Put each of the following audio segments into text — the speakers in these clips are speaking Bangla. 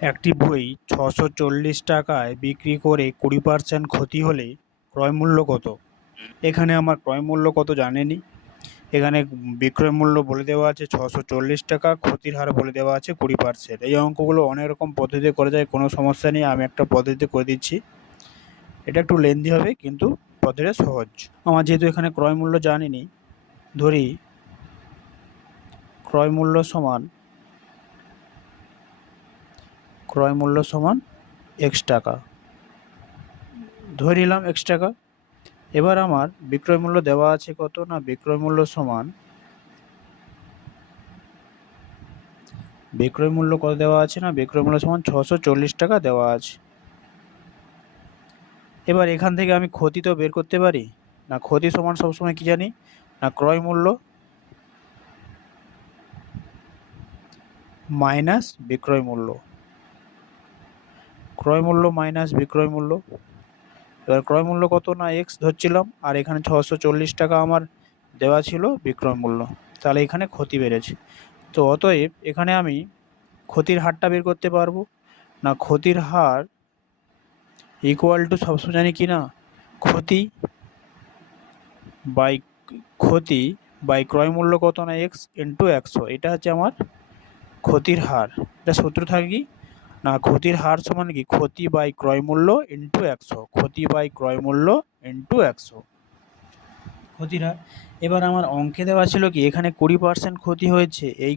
একটি বই ৬৪০ টাকায় বিক্রি করে ২০% ক্ষতি হলে ক্রয়মূল্য কত? এখানে আমার ক্রয়মূল্য কত জানেনি। এখানে বিক্রয় মূল্য বলে দেওয়া আছে ৬৪০ টাকা, ক্ষতির হার বলে দেওয়া আছে ২০%। এই অঙ্কগুলো অনেক রকম পদ্ধতিতে করা যায়, কোনো সমস্যা নেই। আমি একটা পদ্ধতিতে করে দিচ্ছি। এটা একটু লেন্দি হবে কিন্তু পদ্ধতিটা সহজ। আমার যেহেতু এখানে ক্রয়মূল্য জানিনি, ধরি ক্রয়মূল্য সমান এক্স টাকা, ধরে নিলাম এক্স টাকা। এবার আমার বিক্রয় মূল্য দেওয়া আছে কত না, বিক্রয় মূল্য কত দেওয়া আছে না, বিক্রয় মূল্য সমান ৬৪০ টাকা দেওয়া আছে। এবার এখান থেকে আমি ক্ষতি তো বের করতে পারি না। ক্ষতি সমান সবসময় কি জানি না, ক্রয় মূল্য মাইনাস বিক্রয় মূল্য, ক্রয় মূল্য মাইনাস বিক্রয় মূল্য। এবার ক্রয় মূল্য কত না এক্স ধরছিলাম, আর এখানে ৬৪০ টাকা আমার দেওয়া ছিল বিক্রয় মূল্য, তাহলে এখানে ক্ষতি বেড়েছে। তো অতএব এখানে আমি ক্ষতির হারটা বের করতে পারবো না। ক্ষতির হার ইকুয়াল টু সবসময় জানি কি না, ক্ষতি বাই ক্রয় মূল্য কত না এক্স ইন্টু ১০০। এটা হচ্ছে আমার ক্ষতির হার। এটা সূত্র থাকে কি না, ক্ষতির হার সমান কি, ক্ষতি বাই ক্রয় মূল্য ইন্টু ১০০, ক্ষতি বাই ক্রয় মূল্য ইন্টু ১০০, ক্ষতির হার। এবার আমার অঙ্কে দেওয়া ছিল কি, এখানে ২০% ক্ষতি হয়েছে। এই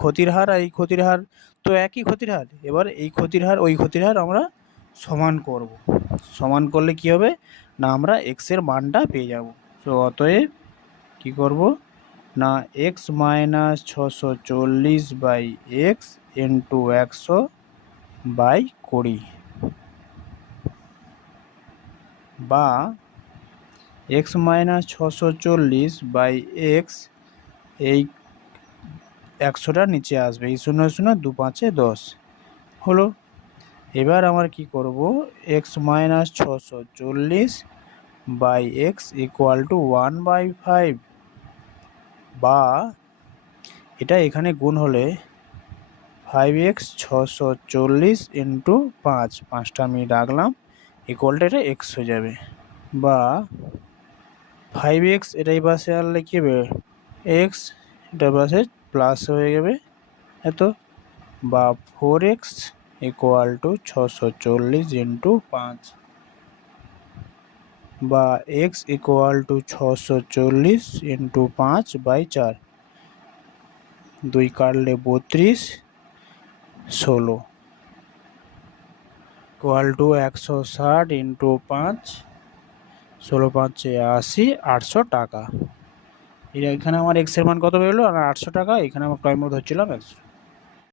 ক্ষতির হার আর এই ক্ষতির হার তো একই ক্ষতির হার। এবার এই ক্ষতির হার ওই ক্ষতির হার আমরা সমান করব। সমান করলে কি হবে না, আমরা এক্সের মানটা পেয়ে যাব। তো অতএব কি করব না, x minus ৬৪০ by x into ১০০ by ২০, বা এক্স মাইনাস ৬৪০ বাই এক্স, এই ১০০টা নিচে আসবে, এই ০ ০ ২ ৫ ১০ হলো। এবার আমার কি করব, x minus ৬৪০ by x equal to 1/5, বা এটা এখানে গুণ হলে 5x ৬৪০ ইন্টু ৫, ৫টা আমি রাখলাম, ইকুয়ালটা এটা এক্স হয়ে যাবে। বা 5x এটা এই পাশে আনলে কী হবে, এক্স, এটা পাশে প্লাস হয়ে যাবে এত, বা 4x ইকুয়াল টু ৬৪০ ইন্টু ৫, বা x ইকুয়াল টু ৬৪০ ইন্টু ৫/৪, ২ কাটলে ৩২, ১৬ ইকুয়াল টু ১৬০ ইন্টু ৫, ১৬ ৫ ৮০, ৮০০ টাকা। এখানে আমার এক্সের মান কত বেরোলো, আর ৮০০ টাকা। এখানে আমার ক্রয় মূল্য ধরছিলাম ১০০।